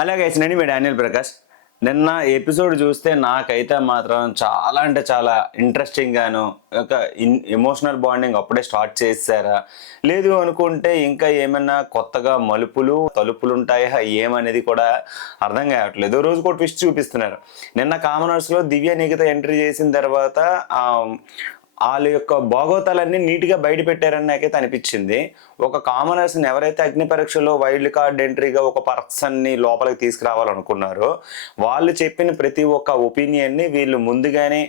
Hello guys, నేను మీ Daniel Prakash. నిన్న episode చూస్తే నాకైతే మాత్రం చాలా అంటే చాలా ఇంట్రెస్టింగ్ గాను, ఒక ఎమోషనల్ బాండింగ్ అప్పుడే స్టార్ట్ చేశారా, లేదు అనుకుంటే ఇంకా ఏమైనా కొత్తగా మలుపులు తలుపులు ఉంటాయా ఏమనేది కూడా అర్థం కావట్లేదు. రోజుకో ట్విస్ట్ చూపిస్తున్నారు. నిన్న కామనర్స్లో దివ్య నిఖిత ఎంట్రీ చేసిన తర్వాత వాళ్ళ యొక్క భాగోతాలన్నీ నీట్గా బయట పెట్టారని నాకైతే అనిపించింది. ఒక కామనర్స్ని ఎవరైతే అగ్ని పరీక్షలో వైల్డ్ కార్డ్ ఎంట్రీగా ఒక పర్సన్ని లోపలికి తీసుకురావాలనుకున్నారో వాళ్ళు చెప్పిన ప్రతి ఒక్క ఒపీనియన్ని వీళ్ళు ముందుగానే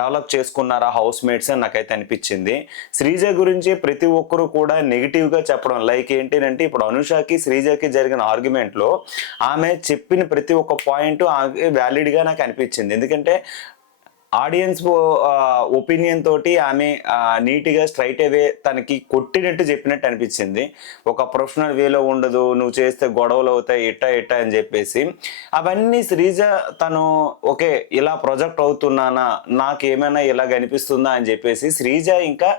డెవలప్ చేసుకున్నారా హౌస్ మేట్స్ అని నాకైతే అనిపించింది. శ్రీజ గురించి ప్రతి ఒక్కరు కూడా నెగిటివ్గా చెప్పడం, లైక్ ఏంటంటే ఇప్పుడు అనుషాకి శ్రీజకి జరిగిన ఆర్గ్యుమెంట్లో ఆమె చెప్పిన ప్రతి ఒక్క పాయింట్ వ్యాలిడ్గా నాకు అనిపించింది. ఎందుకంటే ఆడియన్స్ ఒపీనియన్ తోటి ఆమె నీట్గా స్ట్రైట్ అవే తనకి కొట్టినట్టు చెప్పినట్టు అనిపించింది. ఒక ప్రొఫెషనల్ వేలో ఉండదు, నువ్వు చేస్తే గొడవలు అవుతాయి ఇట్టా అని చెప్పేసి అవన్నీ శ్రీజ తను ఓకే ఇలా ప్రొజెక్ట్ అవుతున్నానా, నాకేమైనా ఇలాగ అనిపిస్తుందా అని చెప్పేసి శ్రీజ ఇంకా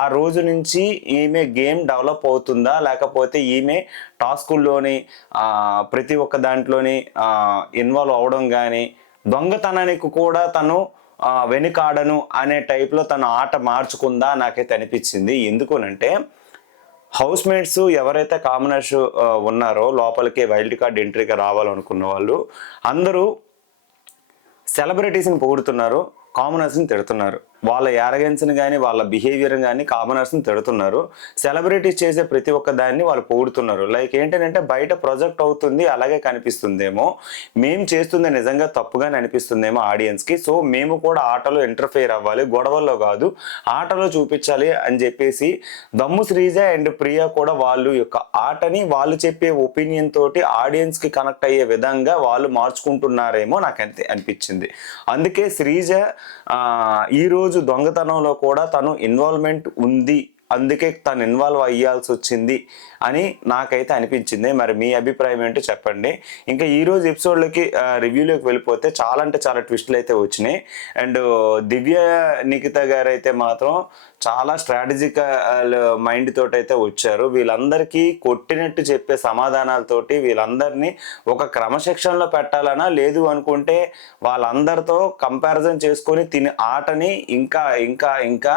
ఆ రోజు నుంచి ఈమె గేమ్ డెవలప్ అవుతుందా లేకపోతే ఈమె టాస్కుల్లోని ప్రతి ఒక్క దాంట్లోని ఇన్వాల్వ్ అవడం కానీ దొంగతనానికి కూడా తను వెనుకాడను అనే టైప్లో తన ఆట మార్చుకుందా నాకైతే అనిపించింది. ఎందుకునంటే హౌస్ మేట్స్ ఎవరైతే కామనర్స్ ఉన్నారో లోపలికి వైల్డ్ కార్డ్ ఎంట్రీగా రావాలనుకున్న వాళ్ళు అందరూ సెలబ్రిటీస్ని పొగుడుతున్నారు, కామనర్స్ని తిడుతున్నారు. వాళ్ళ యారగెన్స్ని కానీ వాళ్ళ బిహేవియర్ కానీ కామనర్స్ని తిడుతున్నారు. సెలబ్రిటీస్ చేసే ప్రతి ఒక్క దాన్ని వాళ్ళు పొగుడుతున్నారు. లైక్ ఏంటంటే బయట ప్రొజెక్ట్ అవుతుంది అలాగే కనిపిస్తుందేమో, మేము చేస్తుంది నిజంగా తప్పుగానే అనిపిస్తుందేమో ఆడియన్స్కి. సో మేము కూడా ఆటలో ఇంటర్ఫియర్ అవ్వాలి, గొడవల్లో కాదు ఆటలో చూపించాలి అని చెప్పేసి దమ్ము శ్రీజ అండ్ ప్రియా కూడా వాళ్ళు యొక్క ఆటని వాళ్ళు చెప్పే ఒపీనియన్ తోటి ఆడియన్స్కి కనెక్ట్ అయ్యే విధంగా వాళ్ళు మార్చుకుంటున్నారేమో నాకు అనిపించింది. అందుకే శ్రీజ ఈరోజు దొంగతనంలో కూడా తను ఇన్వాల్వ్మెంట్ ఉంది, అందుకే తను ఇన్వాల్వ్ అయ్యాల్సి వచ్చింది అని నాకైతే అనిపించింది. మరి మీ అభిప్రాయం ఏంటో చెప్పండి. ఇంకా ఈరోజు ఎపిసోడ్లకి రివ్యూలోకి వెళ్ళిపోతే చాలా అంటే చాలా ట్విస్టులు అయితే వచ్చినాయి. అండ్ దివ్య నిఖిత గారు అయితే మాత్రం చాలా స్ట్రాటజికల్ మైండ్ తోటి అయితే వచ్చారు. వీళ్ళందరికీ కొట్టినట్టు చెప్పే సమాధానాలతోటి వీళ్ళందరినీ ఒక క్రమశిక్షణలో పెట్టాలనా, లేదు అనుకుంటే వాళ్ళందరితో కంపారిజన్ చేసుకొని తిని ఆటని ఇంకా ఇంకా ఇంకా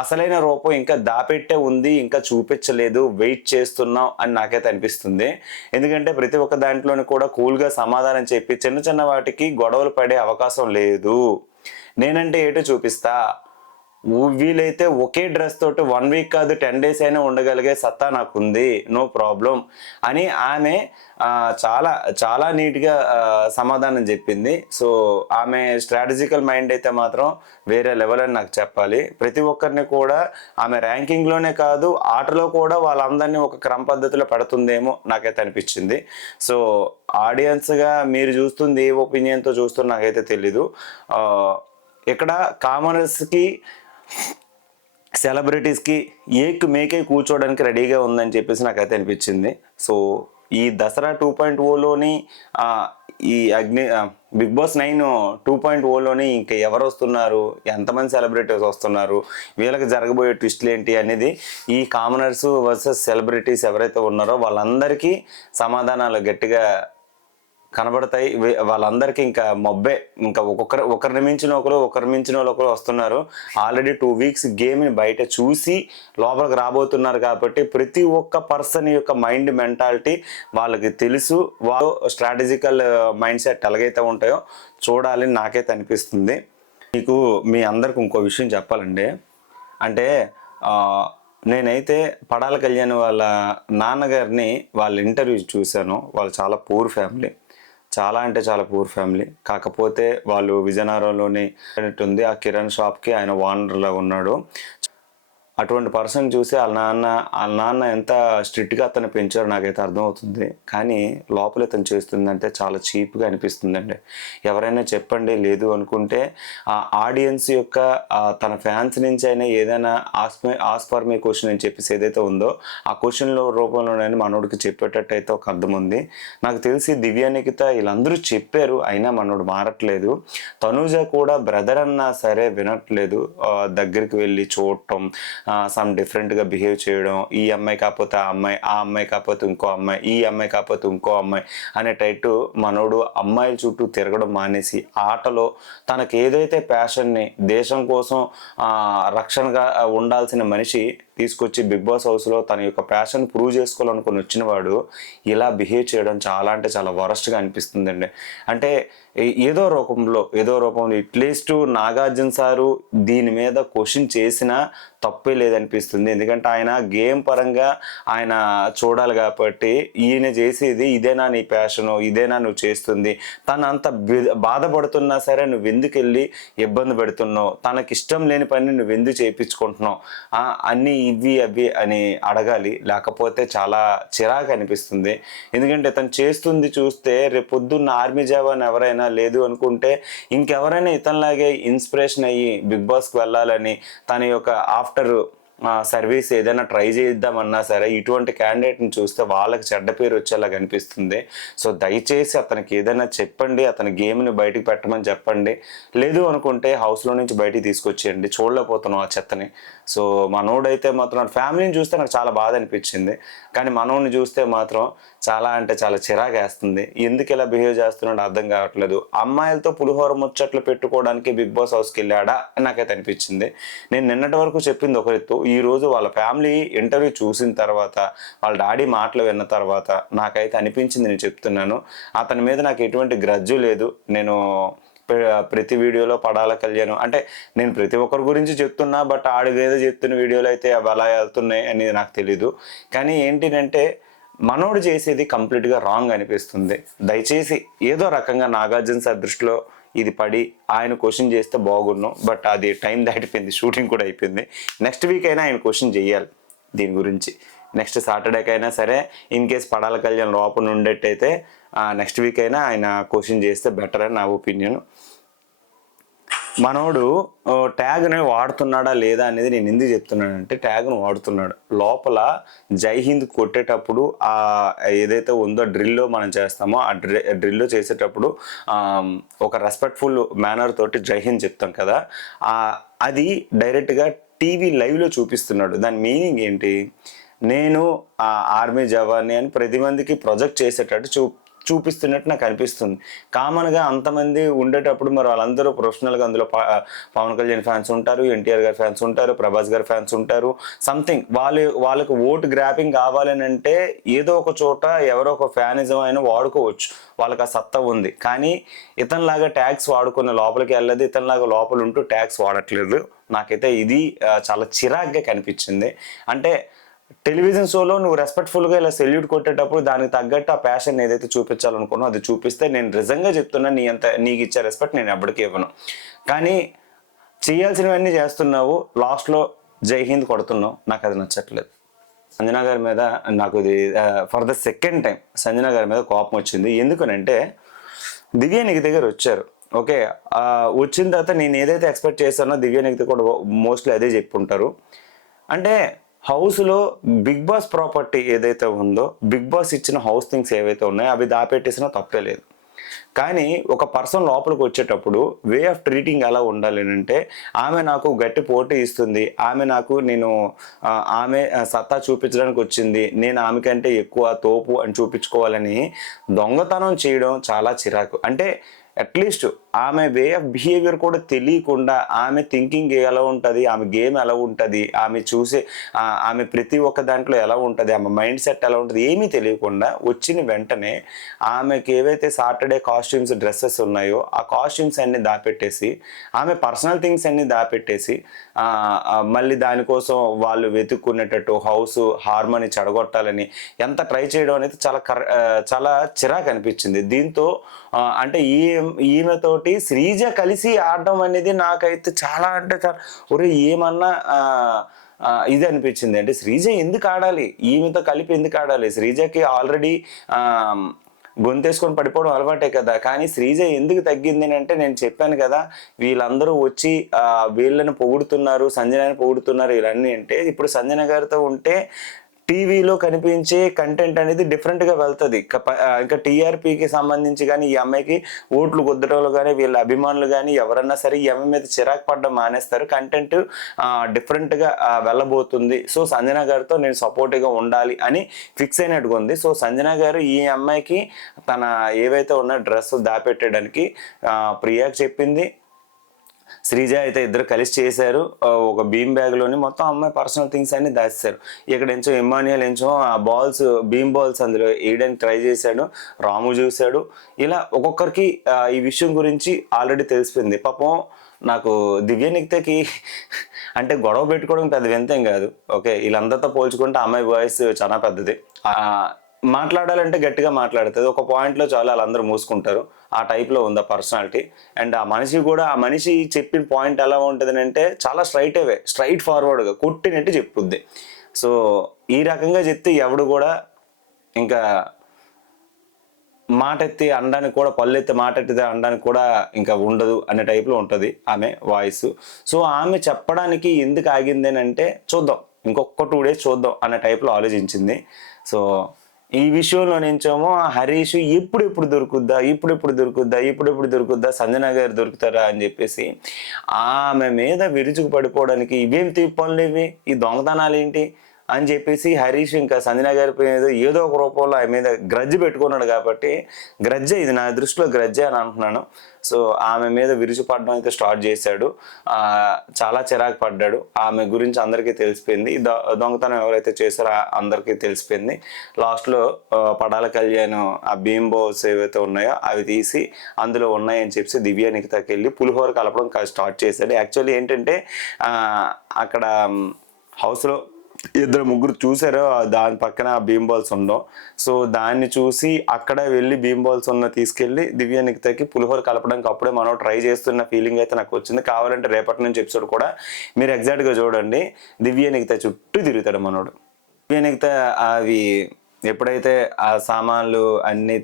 అసలైన రూపం ఇంకా దాపెట్టే ఉంది, ఇంకా చూపించలేదు, వెయిట్ చేస్తున్నాం అని నాకైతే అనిపిస్తుంది. ఎందుకంటే ప్రతి ఒక్క దాంట్లోని కూడా కూల్గా సమాధానం చెప్పి చిన్న చిన్న వాటికి గొడవలు పడే అవకాశం లేదు. నేనంటే ఏటో చూపిస్తా, వీలైతే ఒకే డ్రెస్ తోటి 1 వీక్ కాదు 10 days అయినా ఉండగలిగే సత్తా నాకుంది, నో ప్రాబ్లం అని ఆమె చాలా చాలా నీట్గా సమాధానం చెప్పింది. సో ఆమె స్ట్రాటజికల్ మైండ్ అయితే మాత్రం వేరే లెవెల్ అని నాకు చెప్పాలి. ప్రతి ఒక్కరిని కూడా ఆమె ర్యాంకింగ్లోనే కాదు ఆటలో కూడా వాళ్ళందరినీ ఒక క్రమ పద్ధతిలో పెడుతుందేమో నాకైతే అనిపించింది. సో ఆడియన్స్గా మీరు చూస్తుంది ఏ ఒపీనియన్తో చూస్తుందో నాకైతే తెలీదు. ఇక్కడ కామనర్స్కి సెలబ్రిటీస్కి మేకే కూర్చోవడానికి రెడీగా ఉందని చెప్పేసి నాకైతే అనిపించింది. సో ఈ దసరా 2.0లోని ఈ బిగ్ బాస్ 9 2.0లోని ఇంకా ఎవరు వస్తున్నారు, ఎంతమంది సెలబ్రిటీస్ వస్తున్నారు, వీళ్ళకి జరగబోయే ట్విస్టులు ఏంటి అనేది ఈ కామనర్స్ వర్సెస్ సెలబ్రిటీస్ ఎవరైతే ఉన్నారో వాళ్ళందరికీ సమాధానాలు గట్టిగా కనబడతాయి. వాళ్ళందరికీ ఇంకా మొబ్బే, ఇంకా ఒకరిని మించిన ఒకరు వస్తున్నారు. ఆల్రెడీ 2 weeks గేమ్ని బయట చూసి లోపలికి రాబోతున్నారు కాబట్టి ప్రతి ఒక్క పర్సన్ యొక్క మైండ్ మెంటాలిటీ వాళ్ళకి తెలుసు. వాళ్ళు స్ట్రాటజికల్ మైండ్ సెట్ ఎలాగైతే ఉంటాయో చూడాలని నాకైతే అనిపిస్తుంది. మీకు మీ అందరికి ఇంకో విషయం చెప్పాలండి. అంటే నేనైతే పడాల కళ్యాణ్ వాళ్ళ నాన్నగారిని వాళ్ళ ఇంటర్వ్యూ చూశాను. వాళ్ళు చాలా పూర్ ఫ్యామిలీ, చాలా అంటే చాలా పూర్ ఫ్యామిలీ. కాకపోతే వాళ్ళు విజయనగరంలోని ఉంది, ఆ కిరణ్ షాప్కి ఆయన ఓనర్లా ఉన్నాడు. అటువంటి పర్సన్ చూసి వాళ్ళ నాన్న ఎంత స్ట్రిక్ట్గా అతను పెంచారో నాకైతే అర్థమవుతుంది. కానీ లోపల ఇతను చేస్తుందంటే చాలా చీప్గా అనిపిస్తుందండి. ఎవరైనా చెప్పండి, లేదు అనుకుంటే ఆ ఆడియన్స్ యొక్క తన ఫ్యాన్స్ నుంచి అయినా ఏదైనా ఆస్ ఫర్ మీ క్వశ్చన్ అని చెప్పేసి ఏదైతే ఉందో ఆ క్వశ్చన్లో రూపంలోనే మనోడికి చెప్పేటట్టు అయితే ఒక అర్థం ఉంది. నాకు తెలిసి దివ్య నిఖిత వీళ్ళందరూ చెప్పారు, అయినా మనోడు మారట్లేదు. తనూజ కూడా బ్రదర్ అన్నా సరే వినట్లేదు, దగ్గరికి వెళ్ళి చూడటం, సమ్ డిఫరెంట్గా బిహేవ్ చేయడం, ఈ అమ్మాయి కాకపోతే ఆ అమ్మాయి, ఆ అమ్మాయి కాకపోతే ఇంకో అమ్మాయి, ఈ అమ్మాయి కాకపోతే ఇంకో అమ్మాయి అనే టైటు మనోడు అమ్మాయిల చుట్టూ తిరగడం మానేసి ఆటలో తనకు ఏదైతే ప్యాషన్ని దేశం కోసం రక్షణగా ఉండాల్సిన మనిషి తీసుకొచ్చి బిగ్ బాస్ హౌస్లో తన యొక్క ప్యాషన్ ప్రూవ్ చేసుకోవాలనుకుని వచ్చిన వాడు ఇలా బిహేవ్ చేయడం చాలా అంటే చాలా వరస్ట్గా అనిపిస్తుందండి. అంటే ఏదో రూపంలో అట్లీస్ట్ నాగార్జున సారు దీని మీద క్వశ్చన్ చేసినా తప్పే లేదనిపిస్తుంది. ఎందుకంటే ఆయన గేమ్ పరంగా ఆయన చూడాలి కాబట్టి ఈయన చేసేది ఇదేనా నీ ప్యాషను, ఇదేనా నువ్వు చేస్తుంది, తను అంత బాధపడుతున్నా సరే నువ్వు ఎందుకు వెళ్ళి ఇబ్బంది పెడుతున్నావు, తనకిష్టం లేని పని నువ్వు ఎందుకు చేయించుకుంటున్నావు, అన్నీ ఇవి అవి అని అడగాలి. లేకపోతే చాలా చిరాకు అనిపిస్తుంది. ఎందుకంటే తను చేస్తుంది చూస్తే రేపు పొద్దున్న ఆర్మీ జవాన్ ఎవరైనా లేదు అనుకుంటే ఇంకెవరైనా ఇతనిలాగే ఇన్స్పిరేషన్ అయ్యి బిగ్ బాస్కి వెళ్ళాలని తన యొక్క ఆఫ్టర్ సర్వీస్ ఏదైనా ట్రై చేద్దామన్నా సరే ఇటువంటి క్యాండిడేట్ని చూస్తే వాళ్ళకి చెడ్డ పేరు వచ్చేలా కనిపిస్తుంది. సో దయచేసి అతనికి ఏదైనా చెప్పండి, అతని గేమ్ని బయటికి పెట్టమని చెప్పండి. లేదు అనుకుంటే హౌస్లో నుంచి బయటికి తీసుకొచ్చేయండి, చూడలేకపోతున్నాం ఆ చెత్తని. సో మనోడైతే మాత్రం ఫ్యామిలీని చూస్తే నాకు చాలా బాధ అనిపించింది, కానీ మనోడిని చూస్తే మాత్రం చాలా అంటే చాలా చిరాకేస్తుంది. ఎందుకు ఇలా బిహేవ్ చేస్తున్నాడో అర్థం కావట్లేదు. అమ్మాయిలతో పులిహోర ముచ్చట్లు పెట్టుకోవడానికి బిగ్ బాస్ హౌస్కి వెళ్ళాడా అని నాకైతే అనిపించింది. నేను నిన్నటి వరకు చెప్పింది ఒక ఎత్తు, ఈరోజు వాళ్ళ ఫ్యామిలీ ఇంటర్వ్యూ చూసిన తర్వాత వాళ్ళ డాడీ మాటలు విన్న తర్వాత నాకైతే అనిపించింది, నేను చెప్తున్నాను. అతని మీద నాకు ఎటువంటి గ్రజ్జు లేదు. నేను ప్రతి వీడియోలో పడాల కళ్యాణం అంటే నేను ప్రతి ఒక్కరి గురించి చెప్తున్నా, బట్ ఆడి ఏదో చెప్తున్న వీడియోలు అయితే అవి అలా వెళ్తున్నాయి అనేది నాకు తెలీదు. కానీ ఏంటిదంటే మనోడు చేసేది కంప్లీట్గా రాంగ్ అనిపిస్తుంది. దయచేసి ఏదో రకంగా నాగార్జున సార్ దృష్టిలో ఇది పడి ఆయన క్వశ్చన్ చేస్తే బాగున్నాం, బట్ అది టైం దాటిపోయింది, షూటింగ్ కూడా అయిపోయింది. నెక్స్ట్ వీక్ అయినా ఆయన క్వశ్చన్ చేయాలి దీని గురించి. నెక్స్ట్ సాటర్డేకైనా సరే ఇన్ కేస్ పడాల కళ్యాణ్ లోపల ఉండేట్టయితే నెక్స్ట్ వీక్ అయినా ఆయన క్వశ్చన్ చేస్తే బెటర్ అని నా ఒపీనియన్. మనోడు ట్యాగ్ని వాడుతున్నాడా లేదా అనేది నేను ఎందుకు చెప్తున్నానంటే, ట్యాగ్ను వాడుతున్నాడు. లోపల జై హింద్ కొట్టేటప్పుడు ఏదైతే ఉందో డ్రిల్లో మనం చేస్తామో ఆ డ్రిల్లో చేసేటప్పుడు ఒక రెస్పెక్ట్ఫుల్ మేనర్ తోటి జై హింద్ చెప్తాం కదా, అది డైరెక్ట్గా టీవీ లైవ్లో చూపిస్తున్నాడు. దాని మీనింగ్ ఏంటి, నేను ఆర్మీ జవాన్ని అని ప్రతి మందికి ప్రొజెక్ట్ చేసేటట్టు చూపిస్తున్నట్టు నాకు అనిపిస్తుంది. కామన్గా అంతమంది ఉండేటప్పుడు మరి వాళ్ళందరూ ప్రొఫెషనల్గా అందులో పవన్ కళ్యాణ్ ఫ్యాన్స్ ఉంటారు, ఎన్టీఆర్ గారి ఫ్యాన్స్ ఉంటారు, ప్రభాస్ గారి ఫ్యాన్స్ ఉంటారు. సంథింగ్ వాళ్ళకి ఓటు గ్రాపింగ్ కావాలని అంటే ఏదో ఒక చోట ఎవరో ఒక ఫ్యానిజం అయినా వాడుకోవచ్చు, వాళ్ళకి ఆ సత్తా ఉంది. కానీ ఇతనిలాగా ట్యాక్స్ వాడుకున్న లోపలికి వెళ్ళదు, ఇతనిలాగా లోపల ఉంటూ ట్యాక్స్ వాడట్లేదు. నాకైతే ఇది చాలా చిరాగ్గా కనిపించింది. అంటే టెలివిజన్ షోలో నువ్వు రెస్పెక్ట్ఫుల్గా ఇలా సెల్యూట్ కొట్టేటప్పుడు దానికి తగ్గట్టు ఆ ప్యాషన్ ఏదైతే చూపించాలనుకున్నావు అది చూపిస్తే, నేను నిజంగా చెప్తున్నా నీకు ఇచ్చే రెస్పెక్ట్ నేను ఎప్పటికీ ఇవ్వను. కానీ చేయాల్సినవన్నీ చేస్తున్నావు, లాస్ట్లో జై హింద్ కొడుతున్నావు, నాకు అది నచ్చట్లేదు. సంజన గారి మీద నాకు ఇది for the second time Sanjana గారి మీద కోపం వచ్చింది. ఎందుకనంటే దివ్య నిఖిత దగ్గర వచ్చారు, ఓకే, వచ్చిన తర్వాత నేను ఏదైతే ఎక్స్పెక్ట్ చేస్తానో దివ్య నిఖిత కూడా మోస్ట్లీ అదే చెప్పుంటారు. అంటే హౌస్లో బిగ్ బాస్ ప్రాపర్టీ ఏదైతే ఉందో, బిగ్ బాస్ ఇచ్చిన హౌస్ థింగ్స్ ఏవైతే ఉన్నాయో అవి దాపెట్టేసినా తప్పే లేదు. కానీ ఒక పర్సన్ లోపలికి వచ్చేటప్పుడు వే ఆఫ్ ట్రీటింగ్ ఎలా ఉండాలి అంటే, ఆమె నాకు గట్టి పోటీ ఇస్తుంది, ఆమె సత్తా చూపించడానికి వచ్చింది, నేను ఆమె కంటే ఎక్కువ తోపు అని చూపించుకోవాలని దొంగతనం చేయడం చాలా చిరాకు. అంటే అట్లీస్ట్ ఆమె వే ఆఫ్ బిహేవియర్ కూడా తెలియకుండా, ఆమె థింకింగ్ ఎలా ఉంటుంది, ఆమె గేమ్ ఎలా ఉంటుంది, ఆమె ప్రతి ఒక్క దాంట్లో ఎలా ఉంటుంది, ఆమె మైండ్ సెట్ ఎలా ఉంటుంది ఏమీ తెలియకుండా వచ్చిన వెంటనే ఆమెకి ఏవైతే సాటర్డే కాస్ట్యూమ్స్ డ్రెస్సెస్ ఉన్నాయో ఆ కాస్ట్యూమ్స్ అన్ని దాపెట్టేసి, ఆమె పర్సనల్ థింగ్స్ అన్ని దాపెట్టేసి మళ్ళీ దానికోసం వాళ్ళు వెతుక్కునేటట్టు హౌస్ హార్మోని చెడగొట్టాలని ఎంత ట్రై చేయడం అనేది చాలా చిరాకు అనిపించింది. దీంతో అంటే ఈమెతోటి శ్రీజ కలిసి ఆడడం అనేది నాకైతే చాలా అంటే చాలా ఒరే ఏమన్నా ఇది అనిపించింది. అంటే శ్రీజ ఎందుకు ఆడాలి, ఈమెతో కలిపి ఎందుకు ఆడాలి? శ్రీజకి ఆల్రెడీ గొంతేసుకొని పడిపోవడం అలవాటే కదా. కానీ శ్రీజ ఎందుకు తగ్గింది అంటే, నేను చెప్పాను కదా, వీళ్ళందరూ వచ్చి వీళ్ళని పొగుడుతున్నారు, సంజనని పొగుడుతున్నారు ఇవన్నీ. అంటే ఇప్పుడు సంజన గారితో ఉంటే టీవీలో కనిపించే కంటెంట్ అనేది డిఫరెంట్గా వెళ్తుంది. ఇంకా టీఆర్పీకి సంబంధించి కానీ ఈ అమ్మాయికి ఓట్లు కుదరలు కానీ వీళ్ళ అభిమానులు కానీ ఎవరన్నా సరే ఈ అమ్మాయి మీద చిరాకు పడడం మానేస్తారు. కంటెంట్ డిఫరెంట్గా వెళ్ళబోతుంది. సో సంజన గారితో నేను సపోర్టివ్గా ఉండాలి అని ఫిక్స్ అయినట్టుగా ఉంది. సో సంజన గారు ఈ అమ్మాయికి తన ఏవైతే ఉన్న డ్రెస్ దాపెట్టడానికి ప్రియాకి చెప్పింది. శ్రీజ అయితే ఇద్దరు కలిసి చేశారు. ఒక బీమ్ బ్యాగ్లోని మొత్తం అమ్మాయి పర్సనల్ థింగ్స్ అన్ని దాచేశారు. ఇక్కడ ఎంచో ఇమాన్యుయల్ ఎంచో ఆ బాల్స్ బీమ్ బాల్స్ అందులో వేయడానికి ట్రై చేశాడు. రాము చూశాడు. ఇలా ఒక్కొక్కరికి ఈ విషయం గురించి ఆల్రెడీ తెలిసిపోయింది. పాపం నాకు దివ్య నిక్తకి అంటే గొడవ పెట్టుకోవడం పెద్ద వింతేం కాదు. ఓకే, వీళ్ళందరితో పోల్చుకుంటే అమ్మాయి వాయిస్ చాలా పెద్దది. మాట్లాడాలంటే గట్టిగా మాట్లాడుతుంది. ఒక పాయింట్లో చాలా వాళ్ళందరూ మూసుకుంటారు. ఆ టైప్లో ఉంది ఆ పర్సనాలిటీ. అండ్ ఆ మనిషి కూడా ఆ మనిషి చెప్పిన పాయింట్ ఎలా ఉంటుంది అంటే చాలా స్ట్రైట్ ఫార్వర్డ్గా కొట్టినట్టు చెప్పుద్ది. సో ఈ రకంగా చెప్తే ఎవడు కూడా ఇంకా మాట ఎత్తి అనడానికి కూడా పళ్ళెత్తి మాట ఎత్తితే అనడానికి కూడా ఇంకా ఉండదు అనే టైప్లో ఉంటుంది ఆమె వాయిస్. సో ఆమె చెప్పడానికి ఎందుకు ఆగింది అంటే చూద్దాం, ఇంకొక 2 days చూద్దాం అనే టైప్లో ఆలోచించింది. సో ఈ విషయంలో నుంచేమో హరీష్ ఎప్పుడెప్పుడు దొరుకుద్దా సంజన గారు దొరుకుతారా అని చెప్పేసి ఆమె మీద విరుచుకు పడిపోవడానికి ఇవేం పనులు ఇవి, ఈ దొంగతనాలు ఏంటి అని చెప్పేసి హరీష్ ఇంకా సంజన గారి మీద ఏదో ఒక రూపంలో ఆమె మీద గ్రడ్జ్ పెట్టుకున్నాడు. కాబట్టి గ్రడ్జే, ఇది నా దృష్టిలో గ్రడ్జే అని అంటున్నాను. సో ఆమె మీద విరుచుపడడం అయితే స్టార్ట్ చేశాడు. చాలా చిరాకు పడ్డాడు. ఆమె గురించి అందరికీ తెలిసిపోయింది. దొంగతనం ఎవరైతే చేశారో అందరికీ తెలిసిపోయింది. లాస్ట్లో పడాల కళ్యాణ్ ఆ భీమ్ బాల్స్ ఏవైతే ఉన్నాయో అవి తీసి అందులో ఉన్నాయని చెప్పి దివ్య నిఖితకి వెళ్ళి పులిహోర కలపడం స్టార్ట్ చేశాడు. యాక్చువల్లీ ఏంటంటే అక్కడ హౌస్లో 2-3 చూసారు దాని పక్కన భీమ్ బాల్స్ ఉండవు. సో దాన్ని చూసి అక్కడ వెళ్ళి భీమ్ బాల్స్ ఉన్న తీసుకెళ్ళి దివ్య నిఖితకి పులిహోర కలపడానికి అప్పుడే మనం ట్రై చేస్తున్న ఫీలింగ్ అయితే నాకు వచ్చింది. కావాలంటే రేపటి నుంచి ఎపిసోడ్ కూడా మీరు ఎగ్జాక్ట్గా చూడండి. దివ్య నిఖిత చుట్టూ తిరుగుతాడు మనోడు. దివ్య నిఖిత అవి ఎప్పుడైతే ఆ సామాన్లు అన్నీ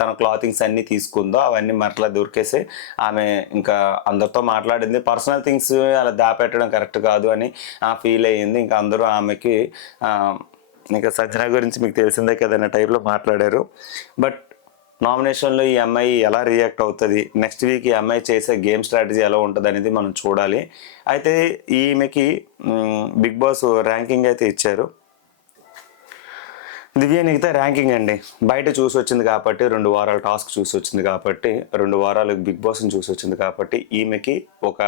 తన క్లాతింగ్స్ అన్నీ తీసుకుందో అవన్నీ మరలా దొరికేసి ఆమె ఇంకా అందరితో మాట్లాడింది. పర్సనల్ థింగ్స్ అలా దాపెట్టడం కరెక్ట్ కాదు అని ఫీల్ అయ్యింది. ఇంకా అందరూ ఆమెకి ఇంకా సంజన గురించి మీకు తెలిసిందే కదన్న టైప్లో మాట్లాడారు. బట్ నామినేషన్లో ఈ అమ్మాయి ఎలా రియాక్ట్ అవుతుంది, నెక్స్ట్ వీక్ ఈ అమ్మాయి చేసే గేమ్ స్ట్రాటజీ ఎలా ఉంటుంది అనేది మనం చూడాలి. అయితే ఈమెకి బిగ్ బాస్ ర్యాంకింగ్ అయితే ఇచ్చారు. దివ్య నిఖిత ర్యాంకింగ్ అండి బయట చూసి వచ్చింది కాబట్టి 2 వారాలు టాస్క్ చూసి వచ్చింది కాబట్టి 2 వారాలు బిగ్ బాస్ని చూసి వచ్చింది కాబట్టి ఈమెకి ఒక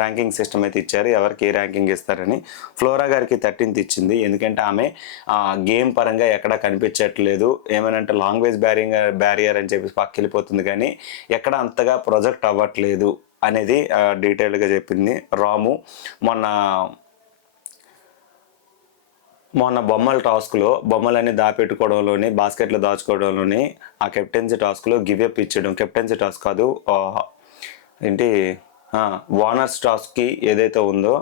ర్యాంకింగ్ సిస్టమ్ అయితే ఇచ్చారు. ఎవరికి ఏ ర్యాంకింగ్ ఇస్తారని. ఫ్లోరా గారికి 13th ఇచ్చింది. ఎందుకంటే ఆమె గేమ్ పరంగా ఎక్కడా కనిపించట్లేదు. ఏమనంటే లాంగ్వేజ్ బ్యారియర్ అని చెప్పి పక్కకి వెళ్ళిపోతుంది కానీ ఎక్కడ అంతగా ప్రొజెక్ట్ అవ్వట్లేదు అనేది డీటెయిల్గా చెప్పింది. రాము మొన్న బొమ్మల టాస్క్లో బొమ్మలన్నీ దాపెట్టుకోవడంలోని బాస్కెట్లో దాచుకోవడంలోని ఆ కెప్టెన్సీ టాస్క్లో గివ్అప్ ఇచ్చడం, కెప్టెన్సీ టాస్క్ కాదు ఏంటి వానర్స్ టాస్క్కి ఏదైతే ఉందో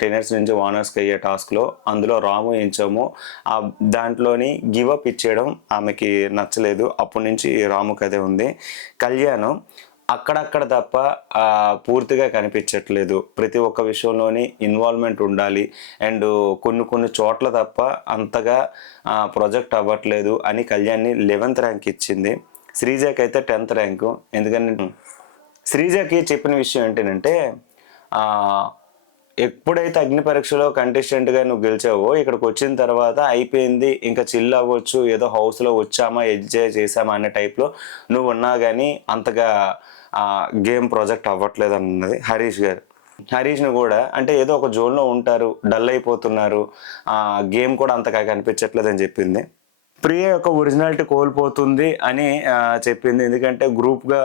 టెనర్స్ నుంచి వానర్స్కి అయ్యే టాస్క్లో అందులో రాము ఎంచాము దాంట్లోని గివప్ ఇచ్చేయడం ఆమెకి నచ్చలేదు. అప్పటి నుంచి రాముకి అదే ఉంది. కళ్యాణ్ అక్కడక్కడ తప్ప పూర్తిగా కనిపించట్లేదు. ప్రతి ఒక్క విషయంలోని ఇన్వాల్వ్మెంట్ ఉండాలి అండ్ కొన్ని చోట్ల తప్ప అంతగా ప్రొజెక్ట్ అవ్వట్లేదు అని కళ్యాణ్ని 11th ర్యాంక్ ఇచ్చింది. శ్రీజకి అయితే 10th ర్యాంకు. ఎందుకంటే శ్రీజకి చెప్పిన విషయం ఏంటంటే ఎప్పుడైతే అగ్ని పరీక్షలో కంటెస్టెంట్గా నువ్వు గెలిచావో ఇక్కడికి వచ్చిన తర్వాత అయిపోయింది, ఇంకా చిల్ అవ్వచ్చు, ఏదో హౌస్లో వచ్చామా ఎంజాయ్ చేసామా అనే టైప్లో నువ్వు ఉన్నా కానీ అంతగా గేమ్ ప్రాజెక్ట్ అవ్వట్లేదు అన్నది హరీష్ గారు. హరీష్ని కూడా అంటే ఏదో ఒక జోన్లో ఉంటారు, డల్ అయిపోతున్నారు, గేమ్ కూడా అంతగా కనిపించట్లేదు అని చెప్పింది. ప్రియ యొక్క ఒరిజినాలిటీ కోల్పోతుంది అని చెప్పింది. ఎందుకంటే గ్రూప్గా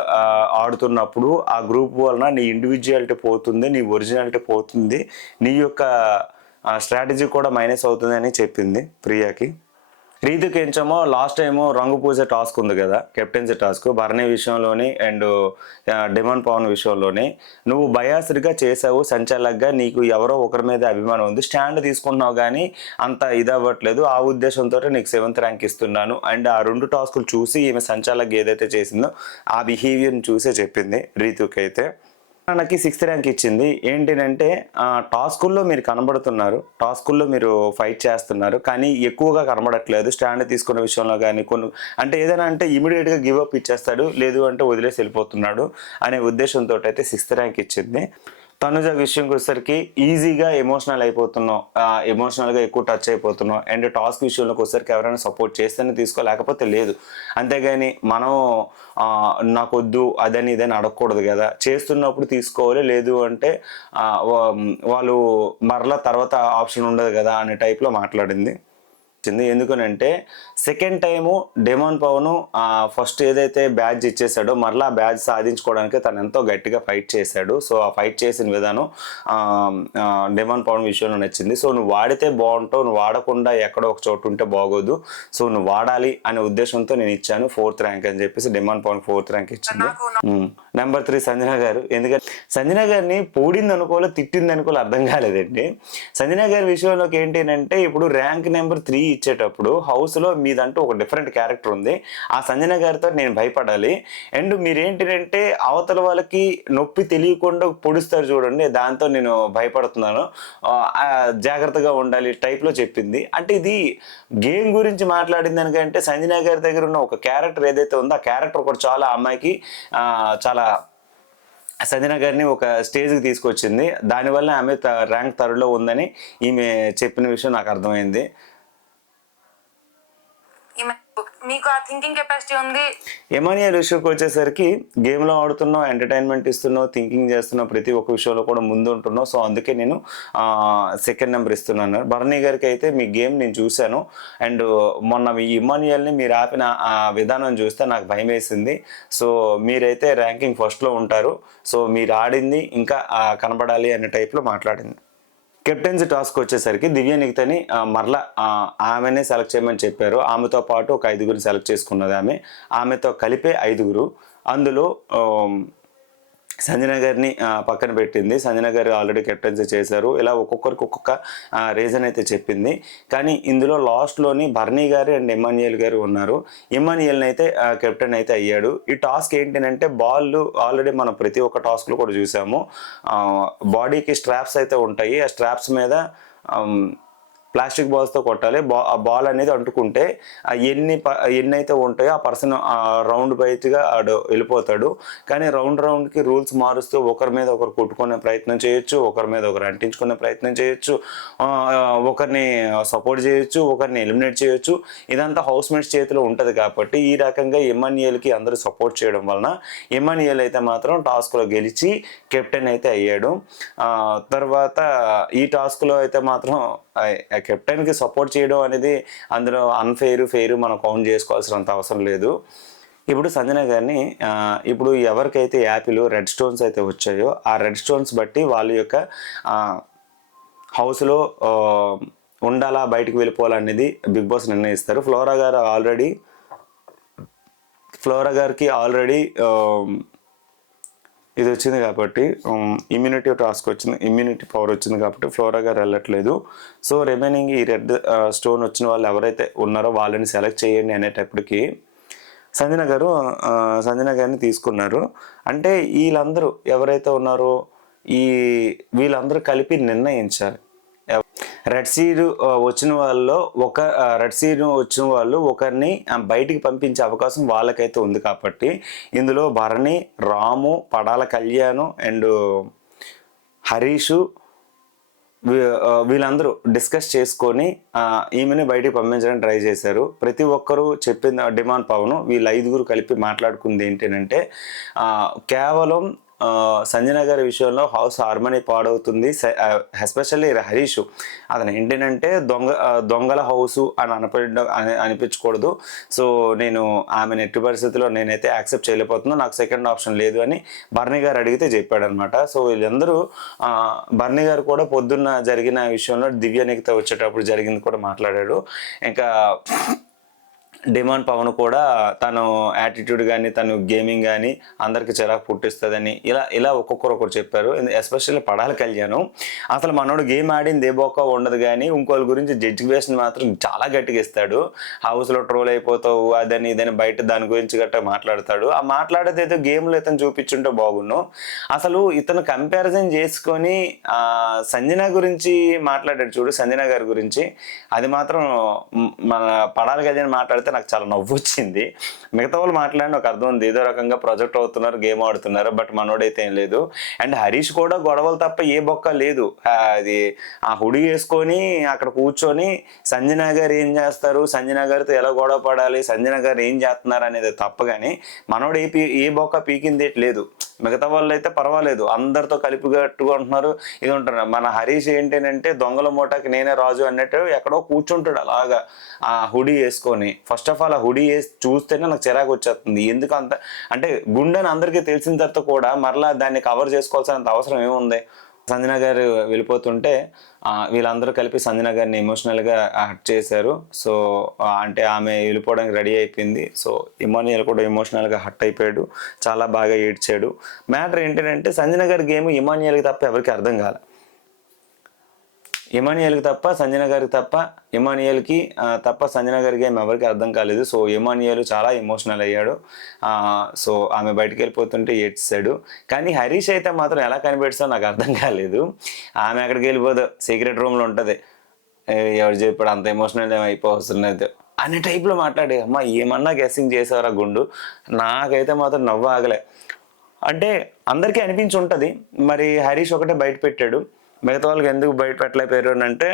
ఆడుతున్నప్పుడు ఆ గ్రూప్ వలన నీ ఇండివిజువాలిటీ పోతుంది, నీ ఒరిజినాలిటీ పోతుంది, నీ యొక్క స్ట్రాటజీ కూడా మైనస్ అవుతుంది అని చెప్పింది ప్రియకి. రీతుకి ఏంచమో లాస్ట్ టైము రంగు పూసే టాస్క్ ఉంది కదా, కెప్టెన్సీ టాస్క్, భరణి విషయంలోని అండ్ డిమాండ్ పవన్ విషయంలోని నువ్వు బయాస్డ్గా చేసావు. సంచాలకుగా నీకు ఎవరో ఒకరి మీద అభిమానం ఉంది, స్టాండ్ తీసుకుంటున్నావు కానీ అంత ఇది అవ్వట్లేదు. ఆ ఉద్దేశంతో నీకు 7th ర్యాంక్ ఇస్తున్నాను. అండ్ ఆ 2 టాస్కులు చూసి ఈమె సంచాలకుగా ఏదైతే చేసిందో ఆ బిహేవియర్ని చూసే చెప్పింది రీతుకి అయితే. మనకి 6th ర్యాంక్ ఇచ్చింది. ఏంటినంటే టాస్కుల్లో మీరు కనబడుతున్నారు. టాస్కుల్లో మీరు ఫైట్ చేస్తున్నారు. కానీ ఎక్కువగా కనబడట్లేదు. స్టాండ్ తీసుకున్న విషయంలో గానీ అంటే ఏదైనా అంటే ఇమ్మీడియేట్‌గా గివ్ అప్ ఇచ్చేస్తాడు. లేదు అంటే వదిలేసి వెళ్ళిపోతున్నాడు అనే ఉద్దేశంతోటైతే 6th ర్యాంక్ ఇచ్చింది. తనుజ విషయంకొచ్చేసరికి ఈజీగా ఎమోషనల్ అయిపోతున్నాం. ఎమోషనల్‌గా ఎక్కువ టచ్ అయిపోతున్నాం. అండ్ టాస్క్ విషయంలోకి వచ్చేసరికి ఎవరైనా సపోర్ట్ చేస్తేనే తీసుకో, లేకపోతే లేదు. అంతేగాని మనం నాకొద్దు అదని ఇదని అడగకూడదు కదా. చేస్తున్నప్పుడు తీసుకోవాలి. లేదు అంటే వాళ్ళు మరలా తర్వాత ఆప్షన్ ఉండదు కదా అనే టైప్‌లో మాట్లాడింది. ఎందుకనంటే second time demon Pawan first ఏదైతే బ్యాడ్జ్ ఇచ్చేసాడో మరలా ఆ బ్యాడ్జ్ సాధించుకోవడానికి తను ఎంతో గట్టిగా ఫైట్ చేశాడు. సో ఆ ఫైట్ చేసిన విధానం డెమాన్ పవన్ విషయంలో నచ్చింది. సో నువ్వు వాడితే బాగుంటావు, నువ్వు వాడకుండా ఎక్కడో ఒక చోటు ఉంటే బాగోదు, సో నువ్వు వాడాలి అనే ఉద్దేశంతో నేను ఇచ్చాను 4th ర్యాంక్ అని చెప్పేసి డెమాన్ పవన్ 4th ర్యాంక్ ఇచ్చింది. నెంబర్ 3 సంజన గారు. ఎందుకంటే సంజన గారిని పోడింది అనుకోలే, తిట్టింది అనుకోలే, అర్థం కాలేదండి. సంజన గారి విషయంలోకి ఏంటి అంటే ఇప్పుడు ర్యాంక్ నెంబర్ 3 ఇచ్చేటప్పుడు హౌస్లో మీదంటూ ఒక డిఫరెంట్ క్యారెక్టర్ ఉంది. ఆ సంజన గారితో నేను భయపడాలి. అండ్ మీరేంటంటే అవతల వాళ్ళకి నొప్పి తెలియకుండా పొడుస్తారు చూడండి, దాంతో నేను భయపడుతున్నాను, జాగ్రత్తగా ఉండాలి టైప్లో చెప్పింది. అంటే ఇది గేమ్ గురించి మాట్లాడింది దానికంటే సంజన గారి దగ్గర ఉన్న ఒక క్యారెక్టర్ ఏదైతే ఉందో ఆ క్యారెక్టర్ ఒకటి చాలా అమ్మాయికి చాలా సంజన గారిని ఒక స్టేజ్కి తీసుకొచ్చింది. దానివల్ల ఆమె ర్యాంక్ 3లో ఉందని ఈమె చెప్పిన విషయం నాకు అర్థమైంది. మీకు ఆ థింకింగ్ కెపాసిటీ ఉంది. ఎమాన్యుయల్ విషయంకి వచ్చేసరికి గేమ్లో ఆడుతున్నావు, ఎంటర్టైన్మెంట్ ఇస్తున్నావు, థింకింగ్ చేస్తున్నావు, ప్రతి ఒక్క విషయంలో కూడా ముందు ఉంటున్నావు. సో అందుకే నేను 2nd నెంబర్ ఇస్తున్నాను. భరణి గారికి అయితే మీ గేమ్ నేను చూశాను. అండ్ మొన్న మీ ఇమాన్యుయల్ని మీరు ఆపిన విధానం చూస్తే నాకు భయం వేసింది. సో మీరైతే ర్యాంకింగ్ ఫస్ట్లో ఉంటారు. సో మీరు ఆడింది ఇంకా కనబడాలి అనే టైప్లో మాట్లాడింది. కెప్టెన్సీ టాస్క్ వచ్చేసరికి దివ్య నిఖితని మరలా ఆమెనే సెలెక్ట్ చేయమని చెప్పారు. ఆమెతో పాటు ఒక 5గురిని సెలెక్ట్ చేసుకున్నది. ఆమెతో కలిపే 5గురు. అందులో సంజన గారిని పక్కన పెట్టింది. సంజన గారు ఆల్రెడీ కెప్టెన్సీ చేశారు. ఇలా ఒక్కొక్కరికి ఒక్కొక్క రీజన్ అయితే చెప్పింది. కానీ ఇందులో లాస్ట్లోని భరణి గారు అండ్ ఎమాన్యుయల్ గారు ఉన్నారు. ఎమాన్యుయల్ని అయితే కెప్టెన్ అయితే అయ్యాడు. ఈ టాస్క్ ఏంటంటే బాల్ ఆల్రెడీ మనం ప్రతి ఒక్క టాస్క్లో కూడా చూసాము. బాడీకి స్ట్రాప్స్ అయితే ఉంటాయి. ఆ స్ట్రాప్స్ మీద ప్లాస్టిక్ బాల్స్తో కొట్టాలి. ఆ బాల్ అనేది అంటుకుంటే ఎన్ని అయితే ఉంటాయో ఆ పర్సన్ రౌండ్ బయటగా వెళ్ళిపోతాడు. కానీ రౌండ్కి రూల్స్ మారుస్తూ ఒకరి మీద ఒకరు కొట్టుకునే ప్రయత్నం చేయొచ్చు, ఒకరి మీద ఒకరు అంటించుకునే ప్రయత్నం చేయొచ్చు, ఒకరిని సపోర్ట్ చేయొచ్చు, ఒకరిని ఎలిమినేట్ చేయొచ్చు. ఇదంతా హౌస్ మేట్స్ చేతిలో ఉంటుంది. కాబట్టి ఈ రకంగా ఎమాన్యుయల్కి అందరూ సపోర్ట్ చేయడం వలన ఎమాన్యుయల్ అయితే మాత్రం టాస్క్లో గెలిచి కెప్టెన్ అయితే అయ్యాడు. తర్వాత ఈ టాస్క్లో అయితే మాత్రం కెప్టెన్కి సపోర్ట్ చేయడం అనేది అందులో ఫెయిర్ మనం కౌంట్ చేసుకోవాల్సినంత అవసరం లేదు. ఇప్పుడు సంజన గారిని ఇప్పుడు ఎవరికైతే యాపిల్ రెడ్ స్టోన్స్ అయితే వచ్చాయో ఆ రెడ్ స్టోన్స్ బట్టి వాళ్ళ యొక్క హౌస్లో ఉండాలా బయటికి వెళ్ళిపోవాలనేది బిగ్ బాస్ నిర్ణయిస్తారు. ఫ్లోరా గారికి ఆల్రెడీ ఇది వచ్చింది కాబట్టి ఇమ్యూనిటీ టాస్క్ వచ్చింది, ఇమ్యూనిటీ పవర్ వచ్చింది కాబట్టి ఫ్లోరా గారు వెళ్ళట్లేదు. సో రిమైనింగ్ ఈ రెడ్ స్టోన్ వచ్చిన వాళ్ళు ఎవరైతే ఉన్నారో వాళ్ళని సెలెక్ట్ చేయండి అనేటప్పటికి సంజన గారిని తీసుకున్నారు. అంటే వీళ్ళందరూ ఎవరైతే ఉన్నారో వీళ్ళందరూ కలిపి నిర్ణయించాలి. రెడ్ సీడ్ వచ్చిన వాళ్ళు ఒకరిని బయటికి పంపించే అవకాశం వాళ్ళకైతే ఉంది. కాబట్టి ఇందులో భరణి, రాము, పడాల కళ్యాణ్ అండ్ హరీషు వీళ్ళందరూ డిస్కస్ చేసుకొని ఈమెని బయటికి పంపించడానికి ట్రై చేశారు. ప్రతి ఒక్కరూ చెప్పిన డిమాండ్ పవన్ వీళ్ళ 5గురు కలిపి మాట్లాడుకుంది ఏంటంటే కేవలం సంజన గారి విషయంలో హౌస్ హార్మనీ పాడవుతుంది. ఎస్పెషల్లీ హరీష్ అతను ఏంటంటే దొంగల హౌసు అని అనిపించకూడదు. సో నేను ఆమెను ఎట్టి పరిస్థితుల్లో నేనైతే యాక్సెప్ట్ చేయలేకపోతున్నాను, నాకు సెకండ్ ఆప్షన్ లేదు అని భరణి గారు అడిగితే చెప్పాడనమాట. సో వీళ్ళందరూ భరణి గారు కూడా పొద్దున్న జరిగిన విషయంలో దివ్య నిఖిత వచ్చేటప్పుడు జరిగింది కూడా మాట్లాడాడు. ఇంకా డిమాండ్ పవన్ కూడా తను యాటిట్యూడ్ కానీ తను గేమింగ్ కానీ అందరికి చిరాకు పుట్టిస్తుందని ఇలా ఇలా ఒక్కొక్కరు చెప్పారు. ఎస్పెషల్లీ పడాల కళ్యాణం అసలు మనోడు గేమ్ ఆడింది ఏ బొక్క ఉండదు, కానీ ఇంకోళ్ళ గురించి జడ్జివేషన్ మాత్రం చాలా గట్టిగా ఇస్తాడు. హౌస్లో ట్రోల్ అయిపోతావు అదని ఇదని బయట దాని గురించి గట్రా మాట్లాడతాడు. ఆ మాట్లాడేది ఏదో గేమ్లో ఇతను చూపించుంటే బాగుండు. అసలు ఇతను కంపారిజన్ చేసుకొని సంజన గురించి మాట్లాడాడు చూడు, సంజన గారి గురించి. అది మాత్రం మన పడాల కళ్యాణ్ మాట్లాడితే నాకు చాలా నవ్వు వచ్చింది. మిగతా వాళ్ళు మాట్లాడిన ఒక అర్థం ఉంది, ఏదో రకంగా ప్రొజెక్ట్ అవుతున్నారు, గేమ్ ఆడుతున్నారు, బట్ మనోడైతే ఏం లేదు. అండ్ హరీష్ కూడా గొడవలు తప్ప ఏ బొక్క లేదు. అది ఆ హుడి వేసుకొని అక్కడ కూర్చొని సంజన గారు ఏం చేస్తారు, సంజన గారితో ఎలా గొడవ పడాలి, సంజన గారు ఏం చేస్తున్నారు అనేది తప్ప, కానీ మనోడు ఏ బొక్క పీకింది లేదు. మిగతా వాళ్ళు అయితే పర్వాలేదు, అందరితో కలిపిగట్టుగా ఉంటున్నారు, ఇది ఉంటున్నారు. మన హరీష్ ఏంటంటే దొంగల మూటకి నేనే రాజు అన్నట్టు ఎక్కడో కూర్చుంటాడు అలాగా ఆ హుడీ వేసుకొని. ఫస్ట్ ఆఫ్ ఆల్ ఆ హుడీ వేసి చూస్తేనే నాకు చిరాకు వచ్చేస్తుంది. ఎందుకు అంత అంటే గుండెని అందరికీ తెలిసిన తర్వాత కూడా మరలా దాన్ని కవర్ చేసుకోవాల్సినంత అవసరం ఏముంది? సంజన గారు వెళ్ళిపోతుంటే వీళ్ళందరూ కలిపి సంజన గారిని ఎమోషనల్గా హర్ట్ చేశారు. సో అంటే ఆమె వెళ్ళిపోవడానికి రెడీ అయిపోయింది. సో ఇమానియల్ కూడా ఎమోషనల్గా హర్ట్ అయిపోయాడు, చాలా బాగా ఏడ్చాడు. మ్యాటర్ ఏంటంటే సంజన గారి గేమ్ ఇమానియల్కి తప్ప ఎవరికి అర్థం కాలే. ఇమానియల్కి తప్ప సంజన గారికి తప్ప ఇమానియల్కి తప్ప సంజన గారి గేమ్ ఎవరికి అర్థం కాలేదు. సో ఇమానియల్ చాలా ఎమోషనల్ అయ్యాడు. సో ఆమె బయటికి వెళ్ళిపోతుంటే ఏడ్చాడు. కానీ హరీష్ అయితే మాత్రం ఎలా కనిపెడుతుందో నాకు అర్థం కాలేదు. ఆమె అక్కడికి వెళ్ళిపోదు, సీక్రెట్ రూమ్లో ఉంటుంది, ఎవరు చెప్పాడు అంత ఎమోషనల్ అయిపోతున్నది అనే టైప్లో మాట్లాడే. అమ్మ ఏమన్నా గెస్సింగ్ చేసేవారా గుండు? నాకైతే మాత్రం నవ్వు ఆగలే. అంటే అందరికీ అనిపించి ఉంటుంది, మరి హరీష్ ఒకటే బయట పెట్టాడు, మిగతా వాళ్ళకి ఎందుకు బయట పెట్టలేకపోయారు అని అంటే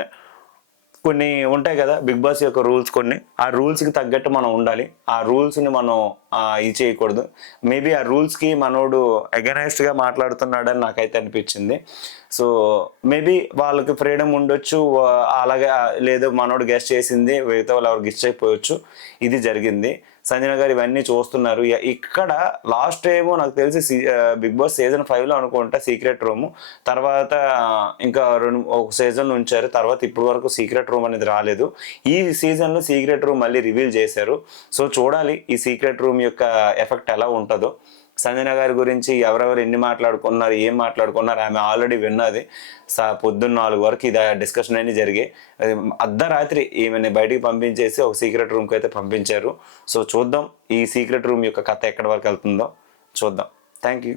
కొన్ని ఉంటాయి కదా బిగ్ బాస్ యొక్క రూల్స్. కొన్ని ఆ రూల్స్కి తగ్గట్టు మనం ఉండాలి, ఆ రూల్స్ని మనం ఇది చేయకూడదు. మేబీ ఆ రూల్స్కి మనోడు అగెనెస్ట్గా మాట్లాడుతున్నాడని నాకైతే అనిపించింది. సో మేబీ వాళ్ళకి ఫ్రీడమ్ ఉండొచ్చు, అలాగే లేదు మనోడు గెస్ట్ చేసింది మిగతా వాళ్ళు ఎవరు గెస్ట్ అయిపోవచ్చు, ఇది జరిగింది. సంజన గారు ఇవన్నీ చూస్తున్నారు. ఇక్కడ లాస్ట్ ఏమో నాకు తెలిసి బిగ్ బాస్ సీజన్ 5లో అనుకుంటా సీక్రెట్ రూమ్, తర్వాత ఇంకా ఒక సీజన్ ఉంచారు, తర్వాత ఇప్పటి వరకు సీక్రెట్ రూమ్ అనేది రాలేదు. ఈ సీజన్లో సీక్రెట్ రూమ్ మళ్ళీ రివీల్ చేశారు. సో చూడాలి ఈ సీక్రెట్ రూమ్ యొక్క ఎఫెక్ట్ ఎలా ఉంటుందో. సంజన గారి గురించి ఎవరెవరు ఎన్ని మాట్లాడుకున్నారు, ఏం మాట్లాడుకున్నారు ఆమె ఆల్రెడీ విన్నది. పొద్దున్న 4 వరకు ఇది డిస్కషన్ అన్ని జరిగాయి. అర్ధరాత్రి ఈమెని బయటికి పంపించేసి ఒక సీక్రెట్ రూమ్కి అయితే పంపించారు. సో చూద్దాం ఈ సీక్రెట్ రూమ్ యొక్క కథ ఎక్కడి వరకు వెళ్తుందో చూద్దాం. Thank you.